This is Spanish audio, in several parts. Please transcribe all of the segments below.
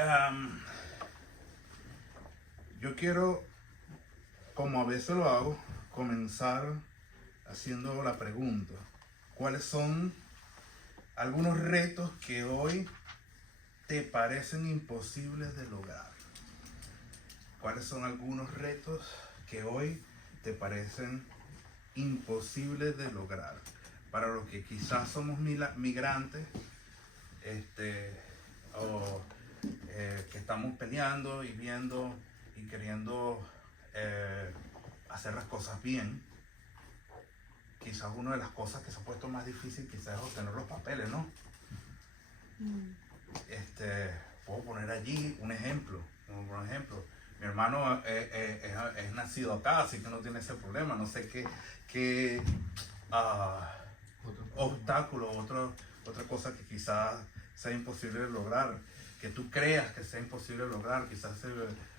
Am, yo quiero, como a veces lo hago, comenzar haciendo la pregunta: ¿cuáles son algunos retos que hoy te parecen imposibles de lograr? ¿Cuáles son algunos retos que hoy te parecen imposibles de lograr? Para los que quizás somos migrantes, o que estamos peleando y viendo y queriendo hacer las cosas bien, quizás una de las cosas que se ha puesto más difícil quizás es obtener los papeles, ¿no? Puedo poner allí un ejemplo. Mi hermano es nacido acá, así que no tiene ese problema. No sé qué obstáculo, otra cosa que quizás sea imposible de lograr, que tú creas que sea imposible de lograr, quizás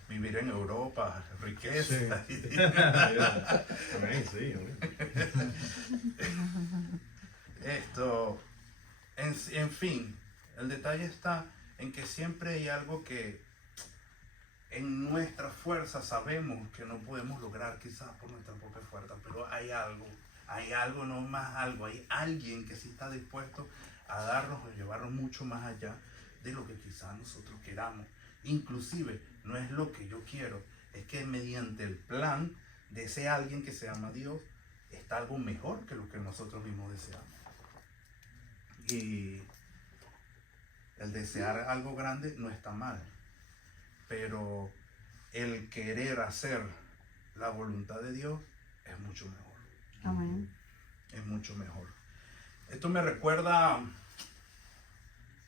vivir en Europa, riqueza. Sí. Amén, sí, amén. En fin, el detalle está en que siempre hay algo que en nuestra fuerza sabemos que no podemos lograr, quizás por nuestra propia fuerza, pero hay algo, no más algo, hay alguien que sí está dispuesto a darnos o llevarnos mucho más allá de lo que quizás nosotros queramos. Inclusive, no es lo que yo quiero, es que mediante el plan de ese alguien que se llama Dios, está algo mejor que lo que nosotros mismos deseamos. Y el desear algo grande no está mal, pero el querer hacer la voluntad de Dios es mucho mejor. Amén. Es mucho mejor. Esto me recuerda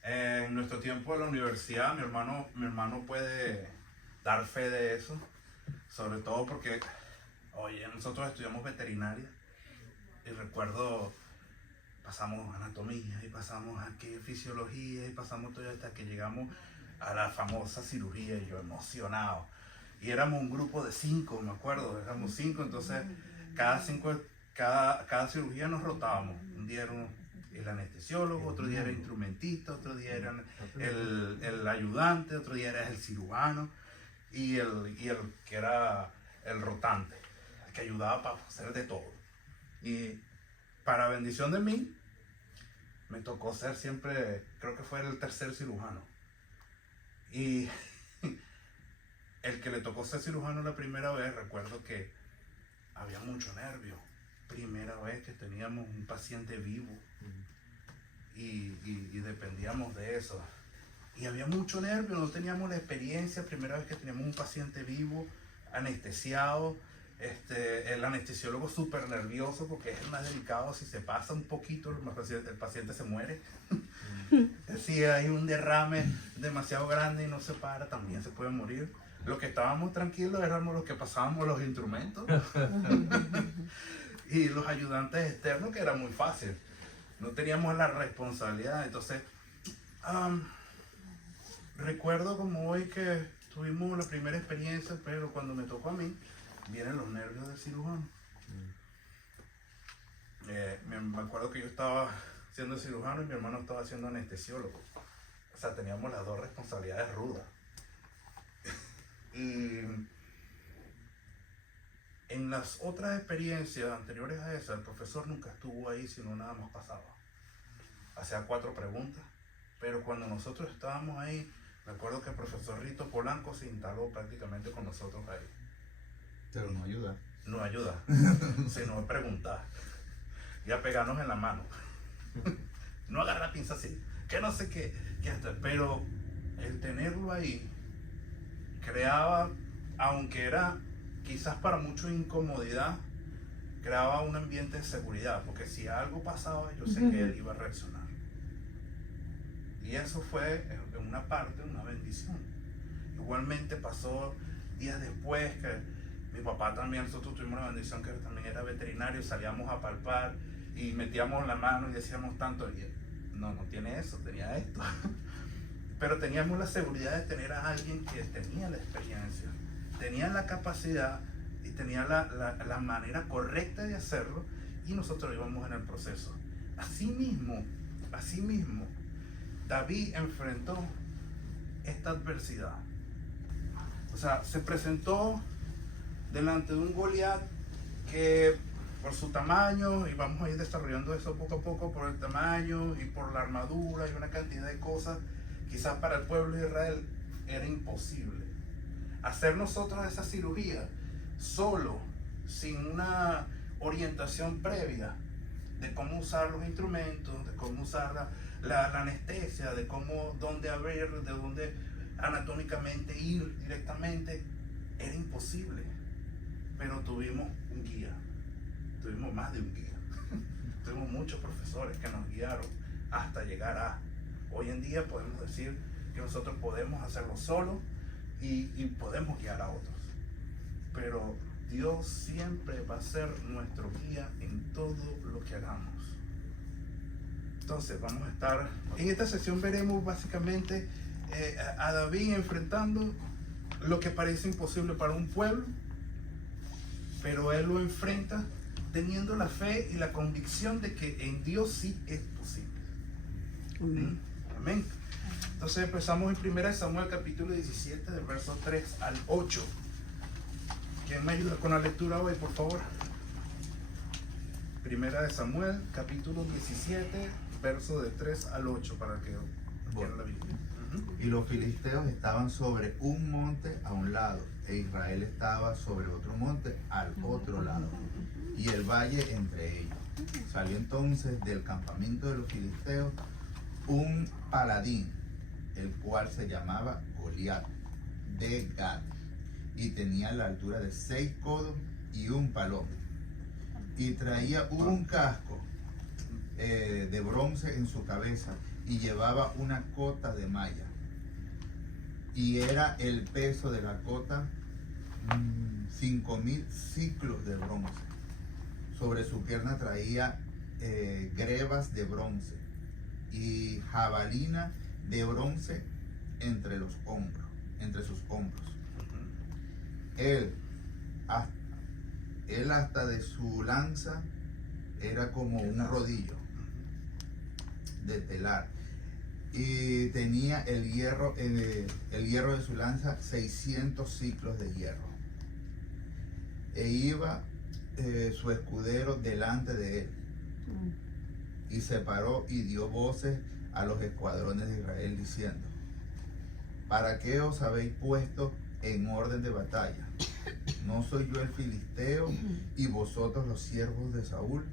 en nuestro tiempo de la universidad. Mi hermano puede dar fe de eso, sobre todo porque, oye, nosotros estudiamos veterinaria y recuerdo, pasamos anatomía y pasamos aquí fisiología y pasamos todo hasta que llegamos a la famosa cirugía, y yo emocionado. Y éramos un grupo de 5, me acuerdo, éramos 5, entonces cada cirugía nos rotábamos. Un día era el anestesiólogo, otro día era el instrumentista, otro día era el ayudante, otro día era el cirujano y el que era el rotante, el que ayudaba para hacer de todo. Y para bendición de mí, me tocó ser siempre, creo que fue el tercer cirujano. Y el que le tocó ser cirujano la primera vez, recuerdo que había mucho nervio. Primera vez que teníamos un paciente vivo y dependíamos de eso. Y había mucho nervio, no teníamos la experiencia, primera vez que teníamos un paciente vivo, anestesiado. El anestesiólogo súper nervioso porque es más delicado, si se pasa un poquito el paciente se muere. Si hay un derrame demasiado grande y no se para, también se puede morir. Los que estábamos tranquilos éramos los que pasábamos los instrumentos y los ayudantes externos, que era muy fácil, no teníamos la responsabilidad. Entonces recuerdo como hoy que tuvimos la primera experiencia, pero cuando me tocó a mí vienen los nervios del cirujano. Me acuerdo que yo estaba siendo cirujano y mi hermano estaba siendo anestesiólogo. O sea, teníamos las dos responsabilidades rudas. Y en las otras experiencias anteriores a esa, el profesor nunca estuvo ahí, sino nada más pasaba. Hacía 4 preguntas, pero cuando nosotros estábamos ahí, me acuerdo que el profesor Rito Polanco se instaló prácticamente con nosotros ahí. Pero no ayuda. No ayuda, sino a preguntar y a pegarnos en la mano. No agarrar la pinza así, que no sé qué, pero el tenerlo ahí creaba, aunque era quizás para mucho incomodidad, creaba un ambiente de seguridad, porque si algo pasaba, yo sé que él iba a reaccionar. Y eso fue en una parte una bendición. Igualmente pasó días después que mi papá también, nosotros tuvimos una bendición que también era veterinario, salíamos a palpar y metíamos la mano y decíamos tanto, y él, no tiene eso, tenía esto. Pero teníamos la seguridad de tener a alguien que tenía la experiencia, tenía la capacidad y tenía la manera correcta de hacerlo, y nosotros íbamos en el proceso. Asimismo, David enfrentó esta adversidad. O sea, se presentó delante de un Goliat que por su tamaño, y vamos a ir desarrollando eso poco a poco, por el tamaño y por la armadura y una cantidad de cosas, quizás para el pueblo de Israel era imposible. Hacer nosotros esa cirugía solo, sin una orientación previa de cómo usar los instrumentos, de cómo usar la anestesia, de cómo, dónde abrir, de dónde anatómicamente ir directamente, era imposible. Pero tuvimos un guía, tuvimos más de un guía, tuvimos muchos profesores que nos guiaron hasta llegar a, hoy en día podemos decir que nosotros podemos hacerlo solo y podemos guiar a otros. Pero Dios siempre va a ser nuestro guía en todo lo que hagamos. Entonces vamos a estar, en esta sesión veremos básicamente a David enfrentando lo que parece imposible para un pueblo, pero él lo enfrenta teniendo la fe y la convicción de que en Dios sí es posible. Amén. Amén. Entonces empezamos en 1 Samuel capítulo 17 del verso 3 al 8. ¿Quién me ayuda con la lectura hoy, por favor? 1 Samuel capítulo 17 verso de 3 al 8 para que quieran la Biblia. Y los filisteos estaban sobre un monte a un lado, e Israel estaba sobre otro monte al otro lado, y el valle entre ellos. Salió entonces del campamento de los filisteos un paladín, el cual se llamaba Goliat, de Gat, y tenía la altura de 6 codos y un palmo, y traía un casco de bronce en su cabeza, y llevaba una cota de malla, y era el peso de la cota 5.000 ciclos de bronce. Sobre su pierna traía grebas de bronce y jabalina de bronce entre sus hombros. Él hasta de su lanza era como un rodillo de telar, y tenía el hierro de su lanza 600 ciclos de hierro, e iba su escudero delante de él, y se paró y dio voces a los escuadrones de Israel diciendo: ¿para qué os habéis puesto en orden de batalla? ¿No soy yo el filisteo y vosotros los siervos de Saúl?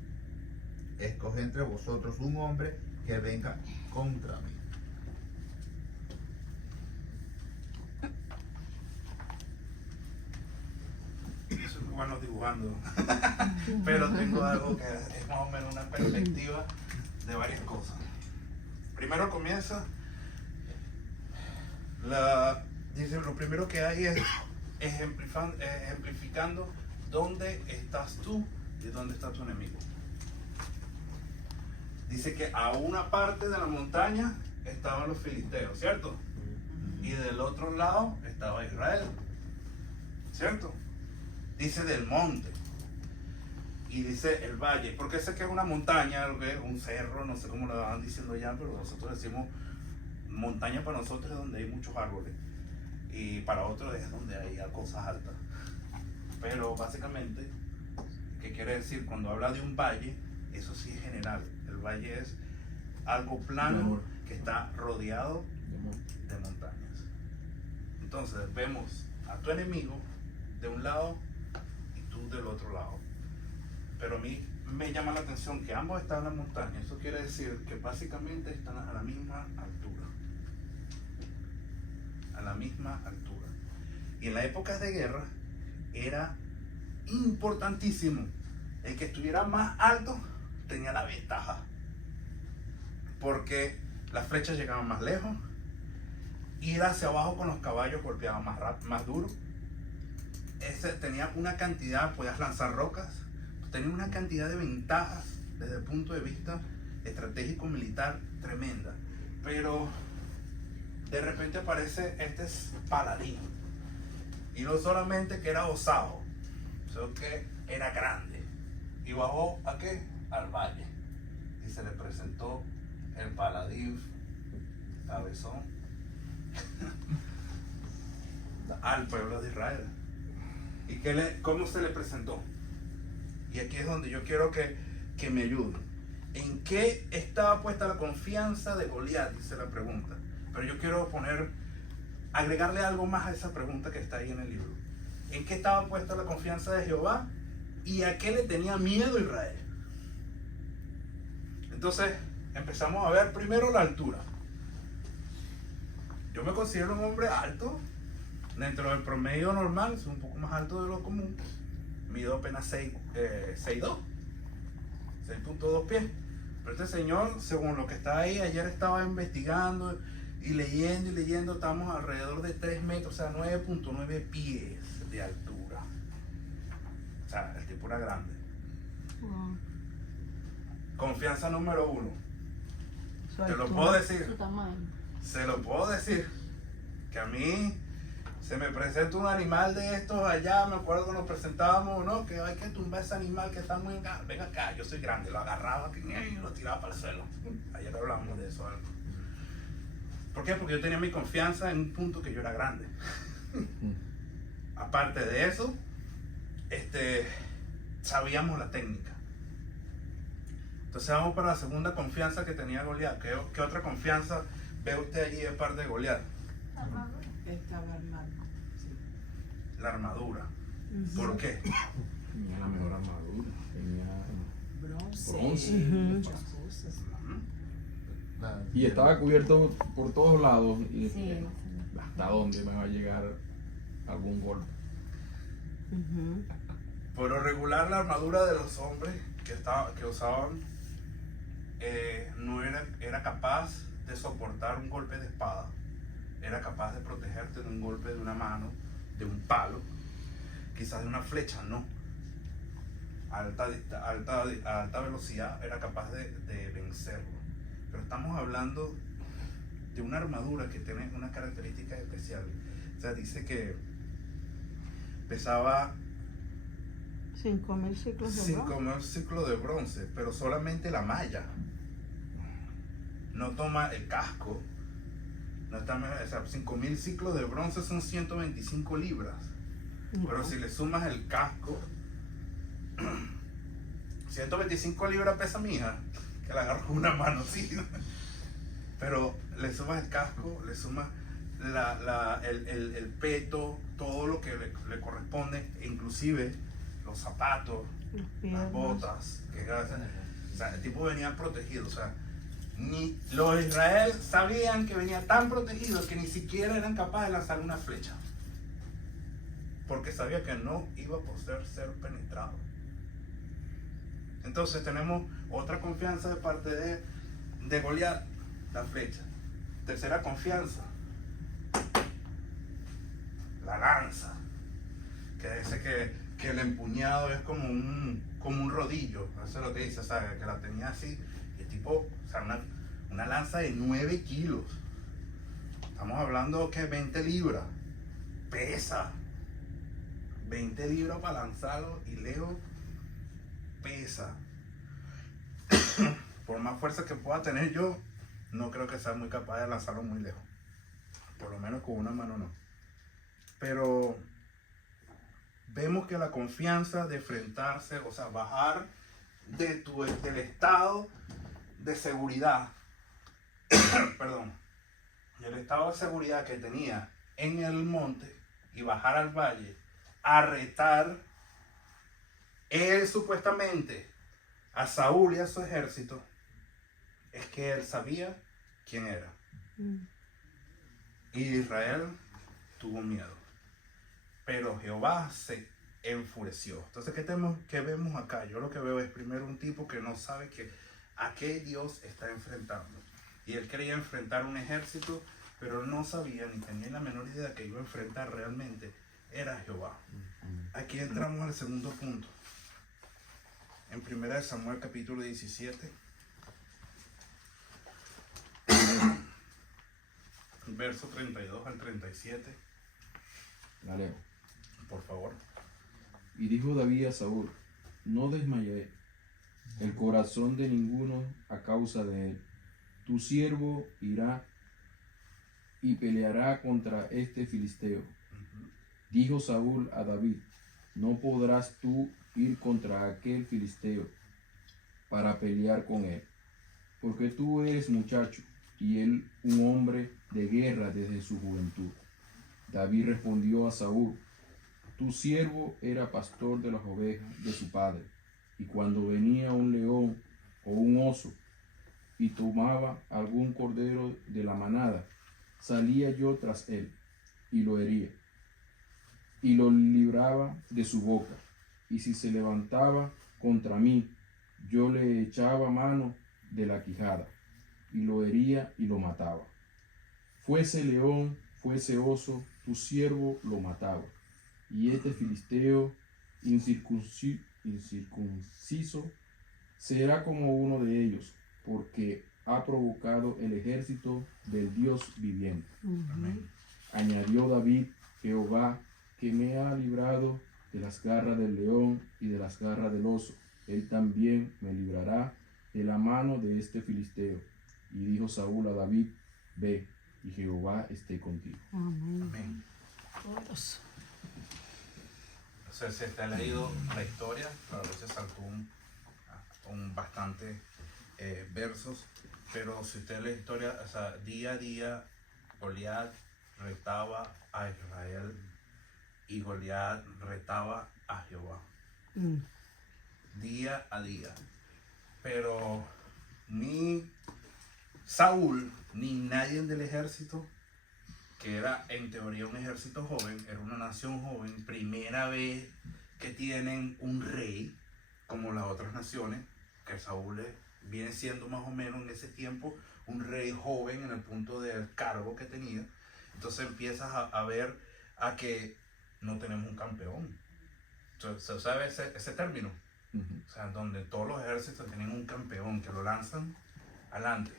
Escoge entre vosotros un hombre que venga contra mí. Soy muy bueno dibujando, pero tengo algo que es más o menos una perspectiva de varias cosas. Primero comienza, dice, lo primero que hay es ejemplificando dónde estás tú y dónde está tu enemigo. Dice que a una parte de la montaña estaban los filisteos, ¿cierto? Y del otro lado estaba Israel, ¿cierto? Dice del monte y dice el valle, porque sé que es una montaña, un cerro, no sé cómo lo van diciendo ya, pero nosotros decimos montaña. Para nosotros es donde hay muchos árboles, y para otros es donde hay cosas altas. Pero básicamente, ¿qué quiere decir? Cuando habla de un valle, eso sí es general. El valle es algo plano que está rodeado de montañas. Entonces vemos a tu enemigo de un lado y tú del otro lado. Pero a mí me llama la atención que ambos están en la montaña. Eso quiere decir que básicamente están a la misma altura. A la misma altura. Y en la época de guerra era importantísimo. El que estuviera más alto tenía la ventaja, porque las flechas llegaban más lejos. Ir hacia abajo con los caballos golpeaba más duro. Tenía una cantidad, podías lanzar rocas, tenía una cantidad de ventajas desde el punto de vista estratégico militar tremenda. Pero de repente aparece este paladín, y no solamente que era osado, sino que era grande, y bajó ¿a qué? Al valle, y se le presentó el paladín cabezón, al pueblo de Israel. ¿Y cómo se le presentó? Y aquí es donde yo quiero que me ayuden. ¿En qué estaba puesta la confianza de Goliat? Dice la pregunta. Pero yo quiero agregarle algo más a esa pregunta que está ahí en el libro. ¿En qué estaba puesta la confianza de Jehová? ¿Y a qué le tenía miedo Israel? Entonces, empezamos a ver primero la altura. Yo me considero un hombre alto, dentro del promedio normal, soy un poco más alto de lo común. Mido apenas 6'2", 6.2 pies. Pero este señor, según lo que está ahí, ayer estaba investigando y leyendo, estamos alrededor de 3 metros, o sea, 9.9 pies de altura. O sea, el tipo era grande. Wow. Confianza número 1. Su Te lo altura, puedo decir. su tamaño. Se lo puedo decir. Que a mí se me presenta un animal de estos allá. Me acuerdo que nos presentábamos, ¿no? Que hay que tumbar ese animal que está muy grande. Venga acá, yo soy grande. Lo agarraba y lo tiraba para el suelo. Ayer hablábamos de eso. ¿Por qué? Porque yo tenía mi confianza en un punto que yo era grande. Aparte de eso, sabíamos la técnica. Entonces vamos para la segunda confianza que tenía Goliat. ¿Qué otra confianza ve usted allí de parte de Goliat? Estaba armado. Sí. La armadura. Ujú. ¿Por qué? Tenía la mejor armadura. Tenía... Bronce. Muchas cosas. Y estaba cubierto por todos lados. Y Sí. ¿hasta dónde me va a llegar algún golpe? Ujú. Por lo regular, la armadura de los hombres que usaban no era capaz de soportar un golpe de espada. Era capaz de protegerte de un golpe de una mano, de un palo, quizás de una flecha, no. A alta velocidad era capaz de vencerlo. Pero estamos hablando de una armadura que tiene unas características especiales. O sea, dice que pesaba 5.000 ciclos de bronce. 5.000 ciclos de bronce, pero solamente la malla. No toma el casco. No está, o sea, 5.000 ciclos de bronce son 125 libras. Pero si le sumas el casco, 125 libras pesa mi hija, que la agarro con una mano, sí. Pero le sumas el casco, le sumas el peto, todo lo que le corresponde, inclusive los zapatos, Las las piernas. botas, o sea, el tipo venía protegido. O sea, ni los de Israel sabían que venía tan protegido que ni siquiera eran capaces de lanzar una flecha, porque sabía que no iba a poder ser penetrado. Entonces tenemos otra confianza de parte de Goliat, la flecha. Tercera confianza, la lanza, que dice que el empuñado es como un rodillo. Eso es lo que dice, o sea, que la tenía así, y el tipo, o sea, una lanza de 9 kilos. Estamos hablando que 20 libras. Pesa 20 libras para lanzarlo, y Leo pesa. Por más fuerza que pueda tener yo, no creo que sea muy capaz de lanzarlo muy lejos. Por lo menos con una mano no. Pero vemos que la confianza de enfrentarse, o sea, bajar del estado de seguridad, perdón, del estado de seguridad que tenía en el monte y bajar al valle a retar él supuestamente a Saúl y a su ejército, es que él sabía quién era. Y Israel tuvo miedo, pero Jehová se enfureció. Entonces, ¿qué vemos acá? Yo lo que veo es primero un tipo que no sabe a qué Dios está enfrentando. Y él quería enfrentar un ejército, pero no sabía ni tenía la menor idea que iba a enfrentar realmente era Jehová. Aquí entramos al segundo punto. En 1 Samuel capítulo 17. Verso 32 al 37. La leo. Por favor. Y dijo David a Saúl: no desmayé el corazón de ninguno a causa de él. Tu siervo irá y peleará contra este filisteo. Dijo Saúl a David: no podrás tú ir contra aquel filisteo para pelear con él, porque tú eres muchacho y él un hombre de guerra desde su juventud. David respondió a Saúl: tu siervo era pastor de las ovejas de su padre, y cuando venía un león o un oso y tomaba algún cordero de la manada, salía yo tras él y lo hería y lo libraba de su boca, y si se levantaba contra mí, yo le echaba mano de la quijada y lo hería y lo mataba. Fuese león, fuese oso, tu siervo lo mataba. Y este filisteo incircunciso será como uno de ellos, porque ha provocado el ejército del Dios viviente. Amén. Añadió David: Jehová, que me ha librado de las garras del león y de las garras del oso, él también me librará de la mano de este filisteo. Y dijo Saúl a David: ve, y Jehová esté contigo. Amén. Amén. Poderoso. O sea, si te ha leído la historia, a veces saltó un bastante versos, pero si usted lee la historia, o sea, día a día, Goliat retaba a Israel y Goliat retaba a Jehová. Mm. Día a día. Pero ni Saúl ni nadie del ejército, que era en teoría un ejército joven, era una nación joven, primera vez que tienen un rey como las otras naciones, que Saúl viene siendo más o menos en ese tiempo un rey joven en el punto del cargo que tenía. Entonces empiezas a ver a que no tenemos un campeón. ¿Se sabe ese término? O sea, donde todos los ejércitos tienen un campeón que lo lanzan adelante.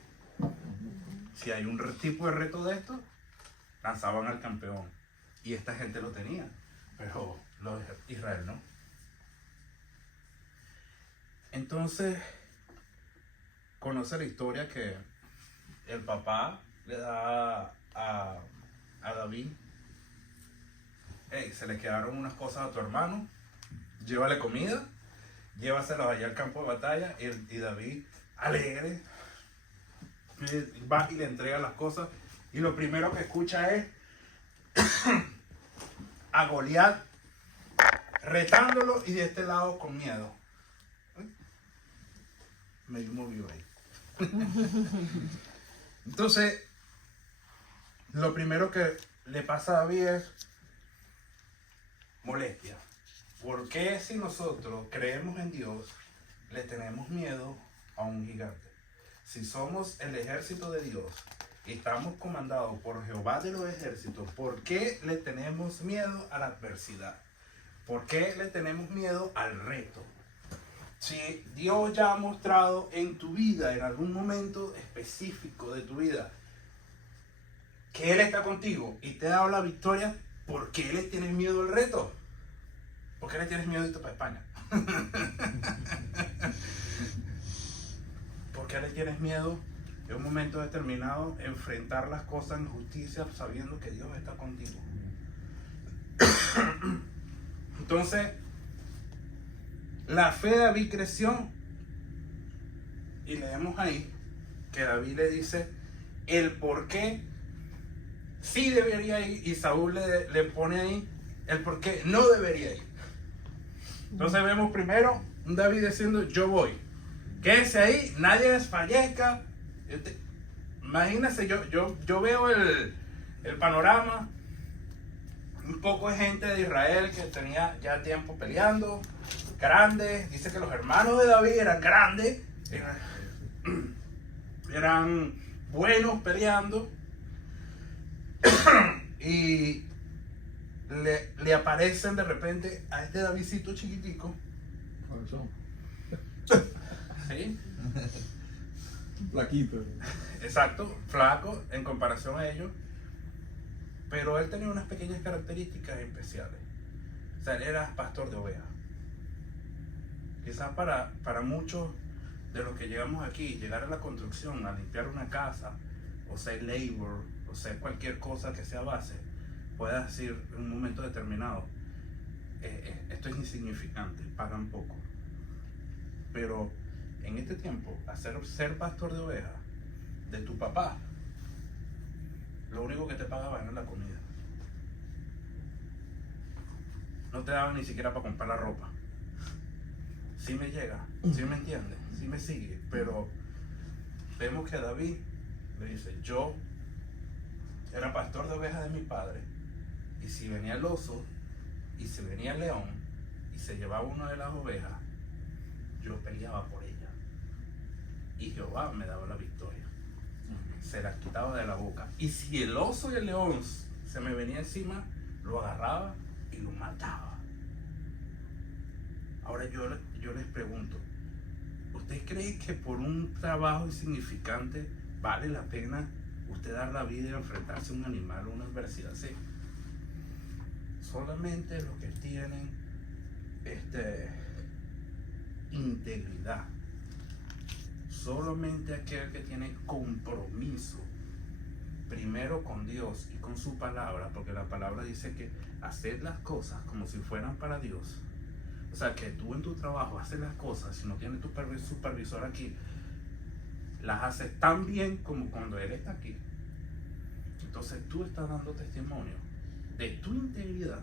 Si hay un tipo de reto de esto, lanzaban al campeón. Y esta gente lo tenía, pero Israel no. Entonces, conoce la historia que el papá le da a David: hey, se le quedaron unas cosas a tu hermano, llévale comida, llévaselos allá al campo de batalla. Y David, alegre, va y le entrega las cosas, y lo primero que escucha es a Goliat retándolo, y de este lado con miedo. Medio movió ahí. Entonces, lo primero que le pasa a David es molestia. ¿Por qué, si nosotros creemos en Dios, le tenemos miedo a un gigante? Si somos el ejército de Dios y estamos comandados por Jehová de los ejércitos, ¿por qué le tenemos miedo a la adversidad? ¿Por qué le tenemos miedo al reto? Si Dios ya ha mostrado en tu vida, en algún momento específico de tu vida, que Él está contigo y te ha dado la victoria, ¿por qué le tienes miedo al reto? ¿Por qué le tienes miedo de irte para España? ¿Por qué le tienes miedo en un momento determinado enfrentar las cosas en justicia sabiendo que Dios está contigo? Entonces, la fe de David creció, y leemos ahí que David le dice el por qué sí debería ir, y Saúl le pone ahí el por qué no debería ir. Entonces vemos primero un David diciendo: yo voy, quédense ahí, nadie desfallezca. Imagínense, yo veo el panorama, un poco de gente de Israel que tenía ya tiempo peleando, grandes. Dice que los hermanos de David eran grandes, eran buenos peleando, y le aparecen de repente a este Davidcito chiquitico, ¿sí? Flaquito. Exacto, flaco en comparación a ellos, pero él tenía unas pequeñas características especiales. O sea, él era pastor de ovejas. Quizás para muchos de los que llegamos aquí, llegar a la construcción, a limpiar una casa, o ser labor, o ser cualquier cosa que sea base, puedas decir en un momento determinado, esto es insignificante, pagan poco. Pero en este tiempo, ser pastor de ovejas de tu papá, lo único que te pagaba era la comida. No te daban ni siquiera para comprar la ropa. Sí me llega, sí me entiende, sí me sigue, pero vemos que David le dice, yo era pastor de ovejas de mi padre, y si venía el oso, y si venía el león, y se llevaba una de las ovejas, yo peleaba por ella. Y Jehová me daba la victoria. Se la quitaba de la boca. Y si el oso y el león se me venía encima, lo agarraba y lo mataba. Ahora yo les pregunto, ¿usted cree que por un trabajo insignificante vale la pena usted dar la vida y enfrentarse a un animal o una adversidad así? Solamente los que tienen integridad, solamente aquel que tiene compromiso primero con Dios y con su palabra, porque la palabra dice que haced las cosas como si fueran para Dios. O sea, que tú en tu trabajo haces las cosas, si no tienes tu supervisor aquí, las haces tan bien como cuando él está aquí. Entonces tú estás dando testimonio de tu integridad,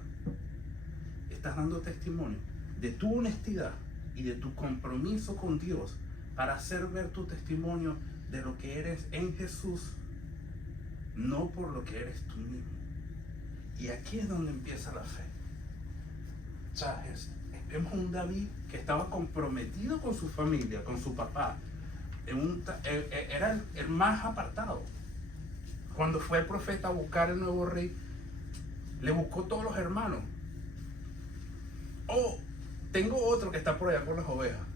estás dando testimonio de tu honestidad y de tu compromiso con Dios para hacer ver tu testimonio de lo que eres en Jesús, no por lo que eres tú mismo. Y aquí es donde empieza la fe. O sea, vemos un David que estaba comprometido con su familia, con su papá. Era el más apartado. Cuando fue el profeta a buscar el nuevo rey, le buscó todos los hermanos. Oh, tengo otro que está por allá con las ovejas.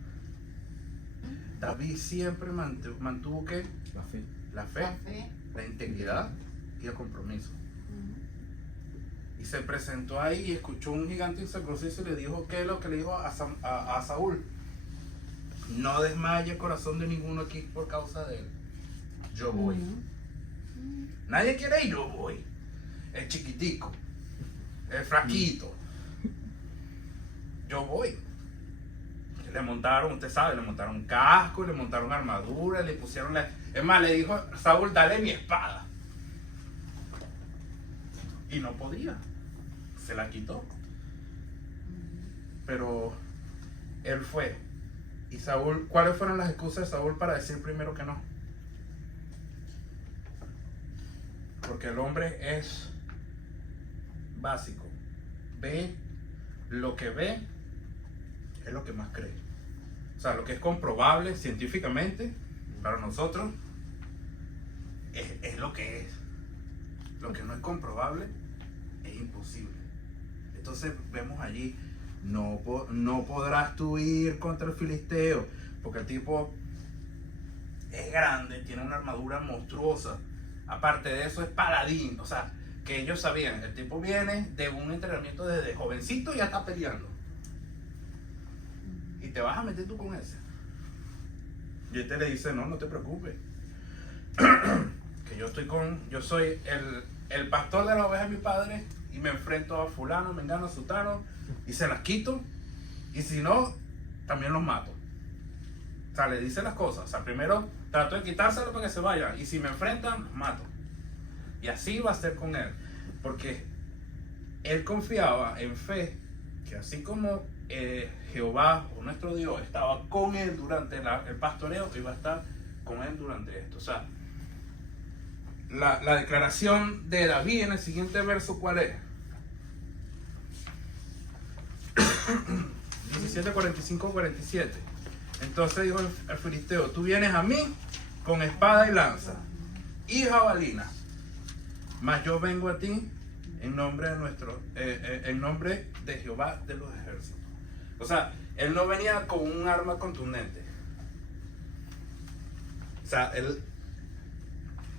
David siempre mantuvo ¿qué? La fe, la integridad y el compromiso. Y se presentó ahí y escuchó un gigante incircunciso y le dijo ¿qué es lo que le dijo a Saúl? No desmaye corazón de ninguno aquí por causa de él. Yo voy. Nadie quiere ir, yo voy. El chiquitico, el fraquito. Yo voy. Le montaron, usted sabe, le montaron casco, le montaron armadura, le pusieron Es más, le dijo Saúl, dale mi espada. Y no podía. Se la quitó. Pero él fue. Y Saúl, ¿cuáles fueron las excusas de Saúl para decir primero que no? Porque el hombre es básico. Ve lo que ve, es lo que más cree. O sea, lo que es comprobable científicamente para nosotros es lo que es. Lo que no es comprobable es imposible. Entonces vemos allí, no podrás tú ir contra el filisteo, porque el tipo es grande, tiene una armadura monstruosa. Aparte de eso es paladín, o sea, que ellos sabían, el tipo viene de un entrenamiento desde jovencito y ya está peleando. Y te vas a meter tú con ese. Y este le dice, no te preocupes. Que yo soy el pastor de la oveja de mi padre y me enfrento a fulano, mengano, sutano y se las quito. Y si no, también los mato. O sea, le dice las cosas. O sea, primero trato de quitárselo para que se vayan. Y si me enfrentan, los mato. Y así va a ser con él. Porque él confiaba en fe que así como Jehová o nuestro Dios estaba con él durante el pastoreo, iba a estar con él durante esto. O sea, la declaración de David en el siguiente verso, ¿cuál es? 17:45-47. Entonces dijo el filisteo, tú vienes a mí con espada y lanza y jabalina, mas yo vengo a ti en nombre de en nombre de Jehová de los ejércitos. O sea, él no venía con un arma contundente. O sea, él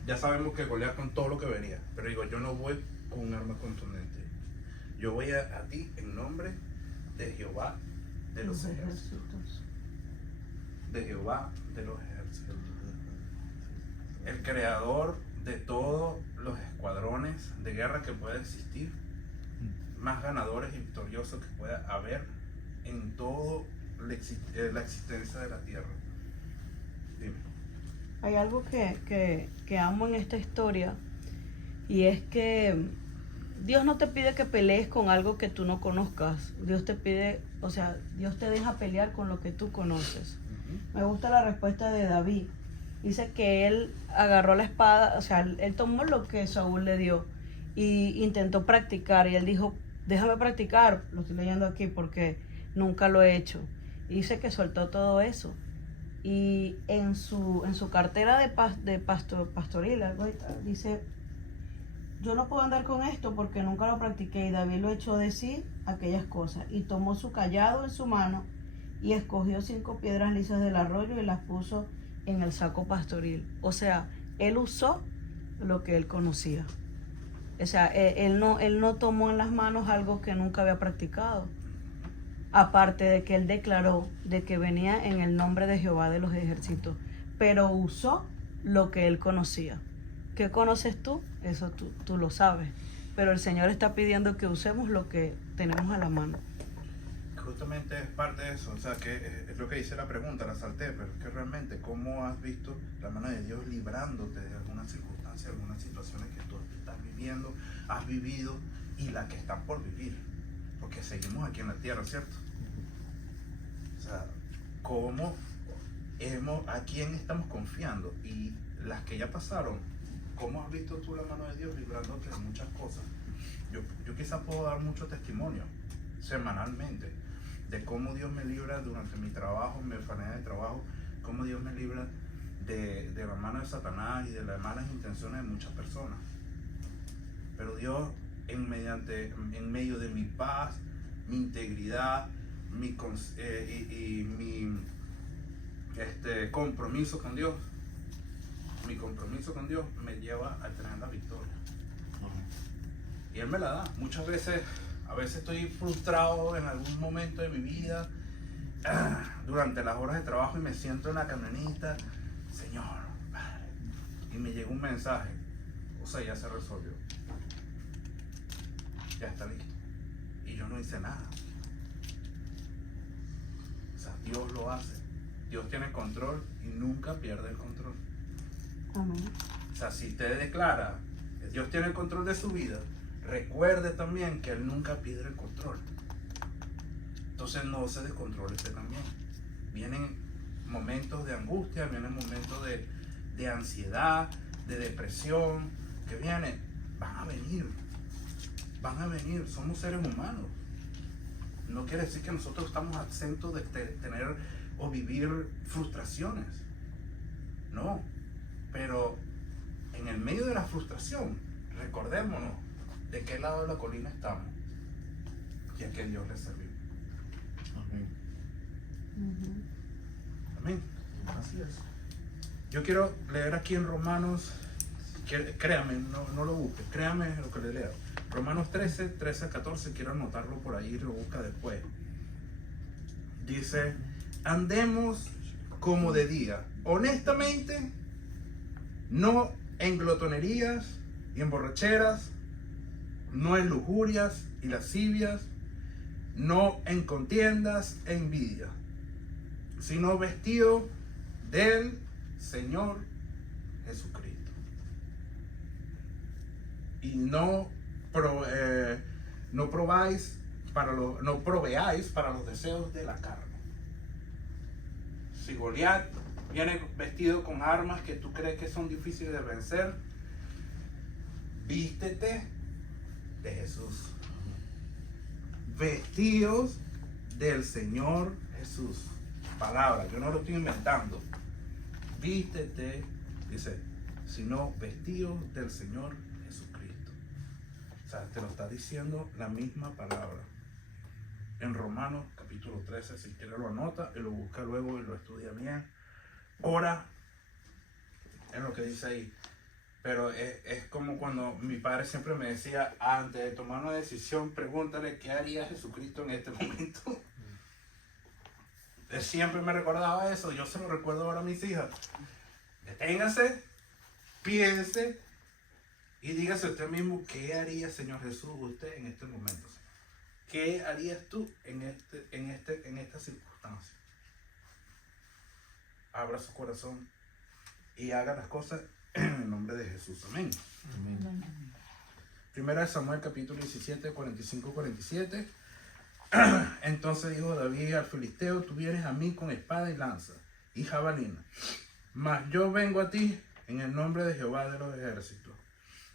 ya sabemos que Goliat con todo lo que venía, pero digo, yo no voy con un arma contundente. Yo voy a ti en nombre de Jehová de los ejércitos. De Jehová de los ejércitos. El creador de todos los escuadrones de guerra que pueda existir, más ganadores y victoriosos que pueda haber en toda la existencia de la tierra. Dime. Hay algo que amo en esta historia, y es que Dios no te pide que pelees con algo que tú no conozcas. Dios te pide, o sea, Dios te deja pelear con lo que tú conoces. Me gusta la respuesta de David. Dice que él agarró la espada, o sea, él tomó lo que Saúl le dio y intentó practicar. Y él dijo, déjame practicar, lo estoy leyendo aquí porque nunca lo he hecho. Y dice que soltó todo eso. Y en su cartera de pastoril, algo ahí está, dice, yo no puedo andar con esto porque nunca lo practiqué. Y David lo echó de sí aquellas cosas. Y tomó su cayado en su mano y escogió 5 piedras lisas del arroyo y las puso en el saco pastoril. O sea, él usó lo que él conocía. O sea, él no tomó en las manos algo que nunca había practicado. Aparte de que él declaró de que venía en el nombre de Jehová de los ejércitos. Pero usó lo que él conocía. ¿Qué conoces tú? Eso tú lo sabes. Pero el Señor está pidiendo que usemos lo que tenemos a la mano. Justamente es parte de eso, o sea, que es lo que dice la pregunta, la salté, pero es que realmente, ¿cómo has visto la mano de Dios librándote de algunas circunstancias, algunas situaciones que tú estás viviendo, has vivido y las que están por vivir? Porque seguimos aquí en la tierra, ¿cierto? O sea, ¿a quién estamos confiando? Y las que ya pasaron, ¿cómo has visto tú la mano de Dios librándote de muchas cosas? Yo quizás puedo dar mucho testimonio semanalmente de cómo Dios me libra durante mi trabajo, mi enfermedad de trabajo, cómo Dios me libra de la mano de Satanás y de las malas intenciones de muchas personas. Pero Dios, en medio de mi paz, mi integridad, mi compromiso con Dios, me lleva a tener la victoria. Y Él me la da. Muchas veces, a veces estoy frustrado en algún momento de mi vida, durante las horas de trabajo, y me siento en la camioneta, Señor, Padre, y me llega un mensaje, o sea, ya se resolvió, ya está listo, y yo no hice nada. O sea, Dios lo hace, Dios tiene control y nunca pierde el control. Amén. O sea, si usted declara que Dios tiene el control de su vida, recuerde también que Él nunca pierde el control. Entonces no se descontrole usted también. Vienen momentos de angustia, vienen momentos de ansiedad, de depresión, que vienen, van a venir, somos seres humanos. No quiere decir que nosotros estamos exentos de tener o vivir frustraciones. No, pero en el medio de la frustración, recordémonos de qué lado de la colina estamos y a qué Dios le servimos. Amén. Amén. Así es. Yo quiero leer aquí en Romanos, créame, no lo busque, créame lo que le leo. Romanos 13 a 14, quiero anotarlo por ahí y lo busca después. Dice, andemos como de día, honestamente, no en glotonerías y en borracheras, no en lujurias y lascivias, no en contiendas e envidia, sino vestido del Señor Jesucristo. Y no proveáis para los deseos de la carne. Si Goliat viene vestido con armas que tú crees que son difíciles de vencer, vístete de Jesús. Vestidos del Señor Jesús. Palabra, yo no lo estoy inventando. Vístete, dice, sino vestidos del Señor Jesucristo. O sea, te lo está diciendo la misma palabra. En Romanos capítulo 13, si quiere lo anota y lo busca luego y lo estudia bien. Ora en lo que dice ahí. Pero es como cuando mi padre siempre me decía, antes de tomar una decisión, pregúntale qué haría Jesucristo en este momento. Él siempre me recordaba eso, yo se lo recuerdo ahora a mis hijas. Deténgase, piense Y dígase usted mismo, ¿qué haría, Señor Jesús, usted en este momento, Señor? ¿Qué harías tú en esta circunstancia? Abra su corazón y haga las cosas en el nombre de Jesús. Amén. Primera de Samuel capítulo 17, 45-47. Entonces dijo David al filisteo: tú vienes a mí con espada y lanza y jabalina, mas yo vengo a ti en el nombre de Jehová de los ejércitos,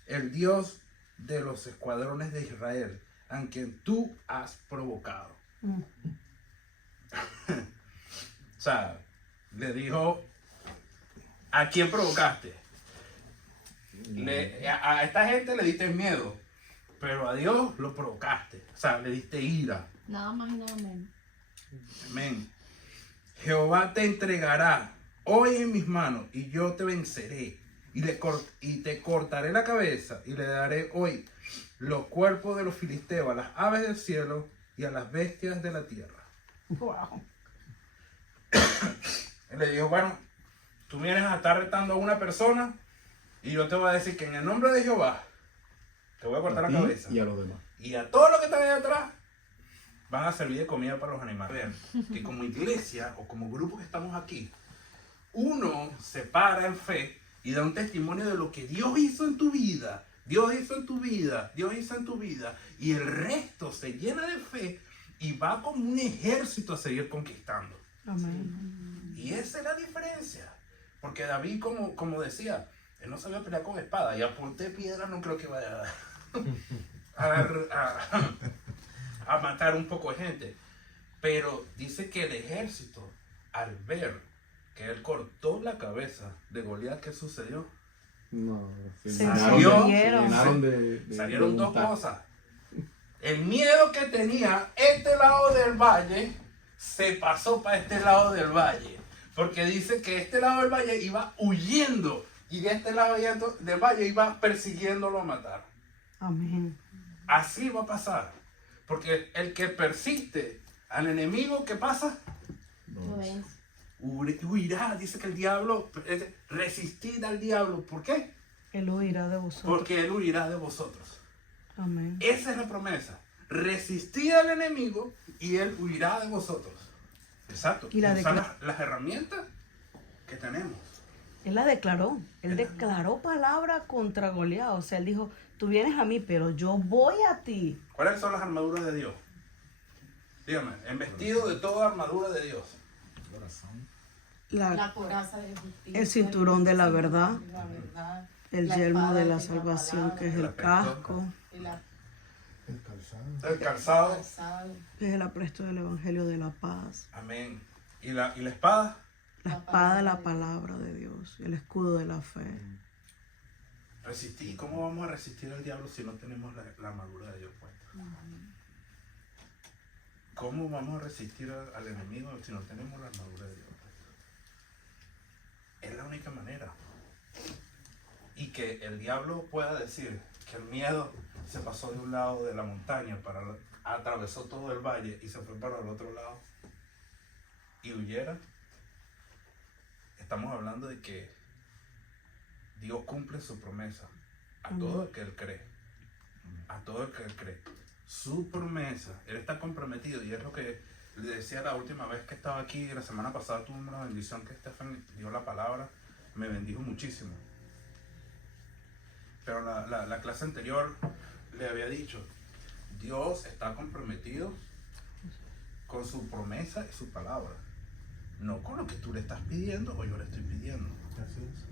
el Dios de los escuadrones de Israel, a quien tú has provocado. O sea, le dijo: ¿a quién provocaste? A esta gente le diste miedo, pero a Dios lo provocaste. O sea, le diste ira. Nada más y nada menos. Amén. Jehová te entregará hoy en mis manos y yo te venceré y te cortaré la cabeza y le daré hoy los cuerpos de los filisteos a las aves del cielo y a las bestias de la tierra. Wow. Él le dijo: bueno, tú vienes a estar retando a una persona y yo te voy a decir que en el nombre de Jehová te voy a cortar A la ti cabeza. y a los demás. Y a todos los que están ahí atrás van a servir de comida para los animales. Vean, que como iglesia o como grupo que estamos aquí, uno se para en fe y da un testimonio de lo que Dios hizo en tu vida. Dios hizo en tu vida, Dios hizo en tu vida. Y el resto se llena de fe y va como un ejército a seguir conquistando. Amén. Y esa es la diferencia. Porque David, como decía, él no sabía pelear con espada. Y apunté piedra, no creo que vaya a matar un poco de gente. Pero dice que el ejército, al ver que él cortó la cabeza de Goliat, ¿qué sucedió? No, Se llenaron de Salieron dos voluntad. cosas. El miedo que tenía este lado del valle se pasó para este lado del valle. Porque dice que este lado del valle iba huyendo y de este lado del valle iba persiguiéndolo a matar. Amén. Así va a pasar. Porque el que persiste al enemigo, ¿qué pasa? Lo ves. Huirá. Dice que el diablo, resistid al diablo. ¿Por qué? Él huirá de vosotros. Porque él huirá de vosotros. Amén. Esa es la promesa. Resistid al enemigo y él huirá de vosotros. Exacto. Y la Son las herramientas que tenemos. Él la declaró. Él declaró palabra contra Goliat. O sea, él dijo: tú vienes a mí, pero yo voy a ti. ¿Cuáles son las armaduras de Dios? Dígame, en vestido de toda armadura de Dios. La coraza de justicia. El cinturón de la verdad. La verdad. El La yelmo espada de la que es la salvación, palabra. que es El el casco, Y la El calzado. El calzado. calzado. que es el apresto del evangelio de la paz. Amén. ¿Y la espada? La espada de la palabra de Dios. El escudo de la fe. Resistir. ¿Cómo vamos a resistir al diablo si no tenemos la armadura de Dios puesta? ¿Cómo vamos a resistir al enemigo si no tenemos la armadura de Dios puesta? Es la única manera. Y que el diablo pueda decir que el miedo se pasó de un lado de la montaña, atravesó todo el valle y se fue para el otro lado y huyera. Estamos hablando de que Dios cumple su promesa a todo el que Él cree. A todo el que Él cree. Su promesa, Él está comprometido, y es lo que le decía la última vez que estaba aquí. La semana pasada tuve una bendición que Estefan dio la palabra, me bendijo muchísimo. Pero la clase anterior le había dicho: Dios está comprometido con su promesa y su palabra, no con lo que tú le estás pidiendo o yo le estoy pidiendo. Así es.